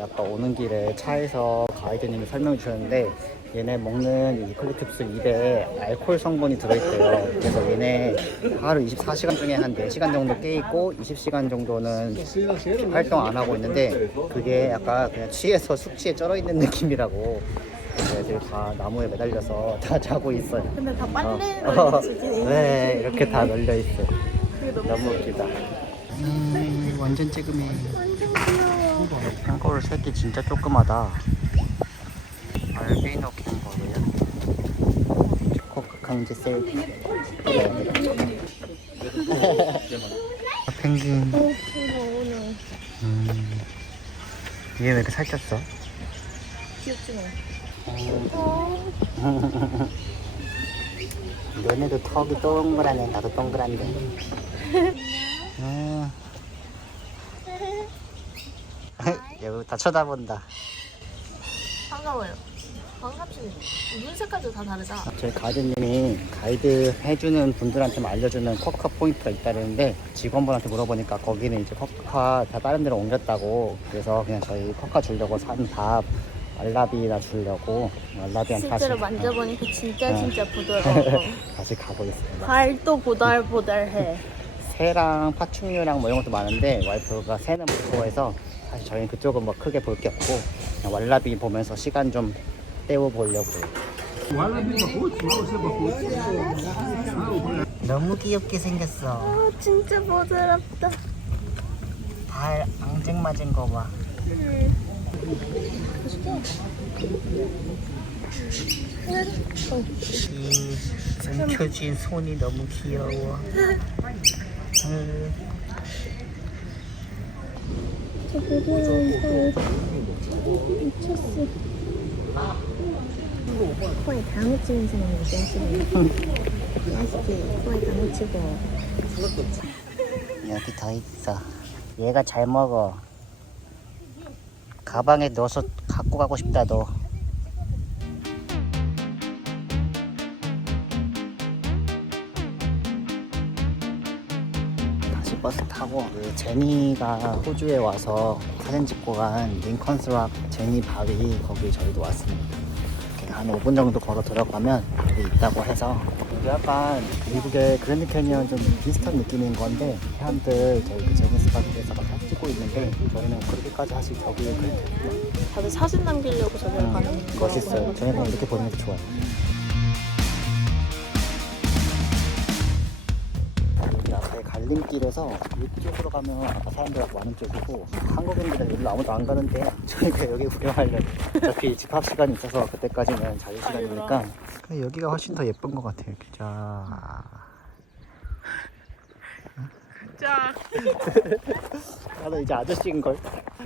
아까 오는 길에 차에서 가이드님이 설명 주셨는데 얘네 먹는 이클리프스 잎에 알코올 성분이 들어있대요. 그래서 얘네 하루 24시간 중에 한 4시간 정도 깨있고 20시간 정도는 활동 안 하고 있는데 그게 약간 그냥 취해서 숙취에 쩔어 있는 느낌이라고. 애들 다 나무에 매달려서 다 자고 있어요. 근데 다 빨래 네, 이렇게 다 널려 있어요. 그게 너무 웃기다. 완전 찌그매. 완전 귀여워. 캥거루 새끼 진짜 조그마다. 알비노 캥거루야? 코크 강지 셀피. 펭귄. 얘 왜 이렇게 살쪘어? 귀엽지 뭐. 너네도 턱이 동그라네. 나도 동그란데. 여기 다 쳐다본다. 반가워요. 반갑습니다. 눈 색깔도 다 다르다. 저희 가이드님이 가이드 해주는 분들한테만 알려주는 쿼카 포인트가 있다는데 직원분한테 물어보니까 거기는 이제 쿼카 다 다른 데로 옮겼다고. 그래서 그냥 저희 쿼카 주려고 산 밥 왈라비나 주려고 왈라비한테 실제로 만져보니까 진짜 부드러워. 다시 가고 있습니다. 발도 보달보달해. 새랑 파충류랑 뭐 이런 것도 많은데 와이프가 새는 못 좋아해서 사실 저희는 그쪽은 뭐 크게 볼 게 없고 그냥 왈라비 보면서 시간 좀 때워보려고요. 너무 귀엽게 생겼어. 진짜 부드럽다. 발 앙증맞은 거 봐. 이 움켜쥔 손이 너무 귀여워. 저 부드러운 살 미쳤어. 코에 다 묻히면서 먹는 게 맛있지? 코에 다 묻히고. 여기 더 있어. 얘가 잘 먹어. 가방에 넣어서 갖고 가고 싶다 너. 다시 버스 타고 그 제니가 호주에 와서 사진 찍고 간 링컨스락 제니 바위 거기 저희도 왔습니다. 이렇게 한 5분 정도 걸어 들어가면 여기 있다고 해서 여기 약간 미국의 그랜드 캐니언 좀 비슷한 느낌인 건데 사람들 저희 그 제니 스팟에서 막 사진 찍고 있는데 저희는 그렇게까지 사실 저기 그랜드 캐니언 다들 사진 남기려고 저기를 가는 거. 멋있어요. 저희는 이렇게 보는 게 좋아요. 여기 앞에 갈림길에서 이쪽으로 가면 아까 사람들 많은 쪽이고 한국인들은 여기로 아무도 안 가는데 저희가 여기 구경하려고 어차피 집합 시간이 있어서 그때까지는 자유시간이니까 근데 여기가 훨씬 더 예쁜 것 같아요. 이렇게 쫙. 자, 나도 이제 아저씨인걸.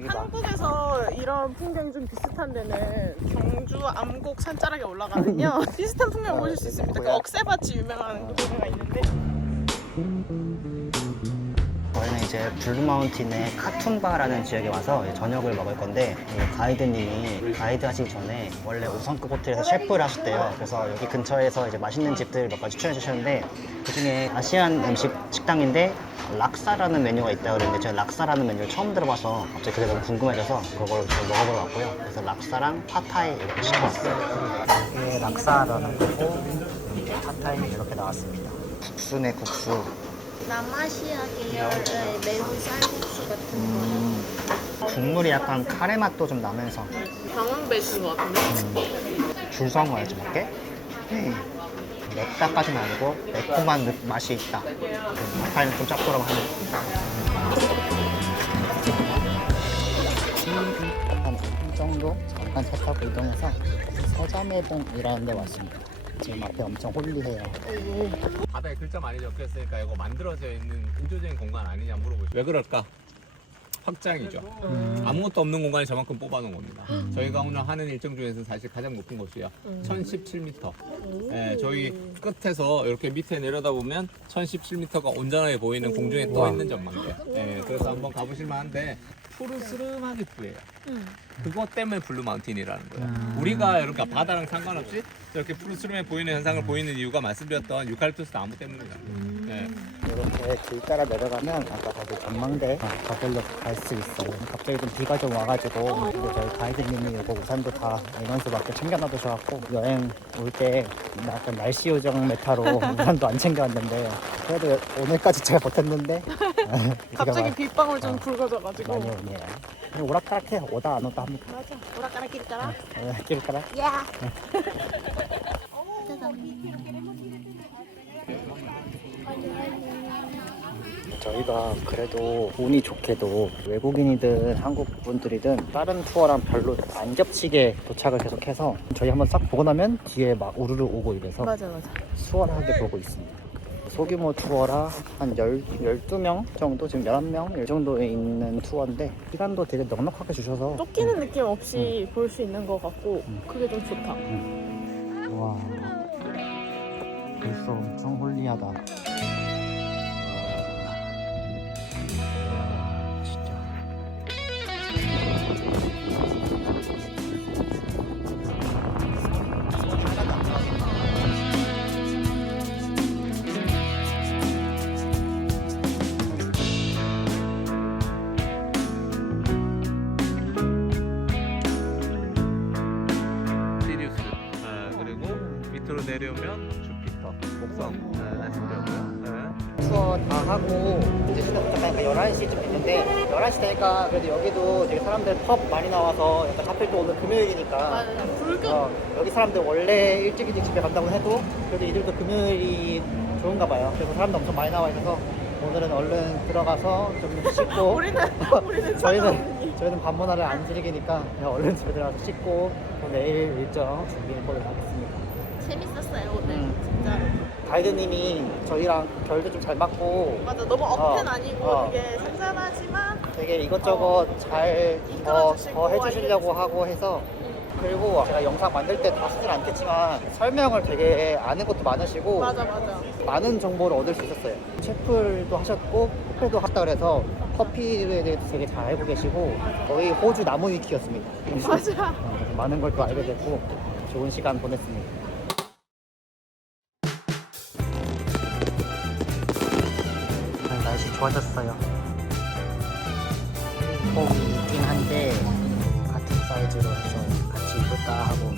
한국에서 이런 풍경 좀 비슷한 데는 경주 암곡 산자락에 올라가면요 비슷한 풍경 보실 수 있습니다. 그 억새밭이 유명한 그곳가 있는데 저희는 이제 블루마운틴의 카툰바라는 지역에 와서 저녁을 먹을 건데 가이드님이 가이드 하시기 전에 원래 5성급 호텔에서 셰프를 하셨대요. 그래서 여기 근처에서 이제 맛있는 집들 몇 가지 추천해 주셨는데 그중에 아시안 음식 식당인데 락사라는 메뉴가 있다고 그랬는데 제가 락사라는 메뉴를 처음 들어봐서 갑자기 그게 너무 궁금해져서 그걸 좀 먹어보러 왔고요. 그래서 락사랑 팟타이 이렇게 시켜왔어요. 이게 락사라는 거고 이게 팟타이 이렇게 나왔습니다. 국수네 국수. 남아시아 계열의 매운 쌀국수 같은 거. 국물이 약간 카레 맛도 좀 나면서 방황 베이스인 것 같은데? 줄 서은 거야 좀 이렇게 맵다까지는 아니고 매콤한 맛이 있다. 약간 좀 짭조름하네. 한 5분 정도? 잠깐 차 타고 이동해서 서자매봉이라는 데 왔습니다. 지금 앞에 엄청 홀리해요. 바다에 글자 많이 적혀있으니까 이거 만들어져 있는 인조적인 공간 아니냐 물어보시죠. 왜 그럴까? 확장이죠. 아무것도 없는 공간에 저만큼 뽑아놓은 겁니다. 저희가 오늘 하는 일정 중에서 사실 가장 높은 곳이에요. 1017m. 네, 저희 끝에서 이렇게 밑에 내려다보면 1017m가 온전하게 보이는 공중에 떠 있는 전망대. 네, 그래서 한번 가보실 만한데 푸르스름하게 뿌예요. 그것 때문에 블루 마운틴이라는 거예요. 우리가 이렇게 바다랑 상관없이 이렇게 푸르스름해 보이는 현상을 보이는 이유가 말씀드렸던 유칼립투스 나무 때문입니다. 네. 이렇게 길 따라 내려가면 아까 거기 전망대 저길로 갈 수 있어요. 갑자기 좀 비가 좀 와가지고 근데 저희 가이드님이 이거 우산도 다 인원수 밖에 챙겨놔두셔갖고 여행 올 때 약간 날씨 요정 메타로 우산도 안 챙겨왔는데 그래도 오늘까지 제가 버텼는데 갑자기 빗방울 좀 굵어져가지고. 많이 오네요. 그냥 오락가락해 오다 안 오다 합니까? 맞아. 오락가락 길까라. 끼리까락? 야. 저희가 그래도 운이 좋게도 외국인이든 한국 분들이든 다른 투어랑 별로 안 겹치게 도착을 계속해서 저희 한번 싹 보고 나면 뒤에 막 우르르 오고 이래서 맞아. 수월하게 보고 있습니다. 소규모 투어라 한 12명 정도, 지금 11명 이 정도에 있는 투어인데 시간도 되게 넉넉하게 주셔서 쫓기는 느낌 없이 볼 수 있는 것 같고 그게 좀 좋다. 와 벌써 엄청 홀리하다. 진짜 시리우스. 그리고 밑으로 내려오면 주피터, 목성 하시더라고요. 투어 다 하고 이제 시간 도착하니까 11시쯤 됐는데 11시 되니까 그래도 여기도 되게 사람들 펍 많이 나와서 약간 하필 또 오늘 금요일이니까 맞아. 불금. 여기 사람들 원래 일찍 집에 간다고 해도 그래도 이들도 금요일이 좋은가 봐요. 그래서 사람도 엄청 많이 나와 있어서 오늘은 얼른 들어가서 좀 씻고 우리는 저희는 밤 문화를 안 즐기니까 그냥 얼른 집에 들어가서 씻고 또 내일 일정 준비해 보도록 하겠습니다. 재밌었어요 오늘 진짜. 가이드님이 저희랑 결도 좀 잘 맞고 맞아. 너무 억텐 어, 아니고 어. 되게 잔잔하지만 되게 이것저것 잘 이끌어주시고 더 해주시려고 알려주시고. 하고 해서 그리고 제가 영상 만들 때 다 쓰진 않겠지만 설명을 되게 아는 것도 많으시고 맞아. 많은 정보를 얻을 수 있었어요. 셰프도 하셨고 커피도 하셨다 그래서 커피에 대해서 되게 잘 알고 계시고 거의 호주 나무 위키였습니다. 맞아. 많은 걸 또 알게 됐고 좋은 시간 보냈습니다. 날씨 좋아졌어요. 폭이 있긴 한데 같은 사이즈로 해서 같이 입을까 하고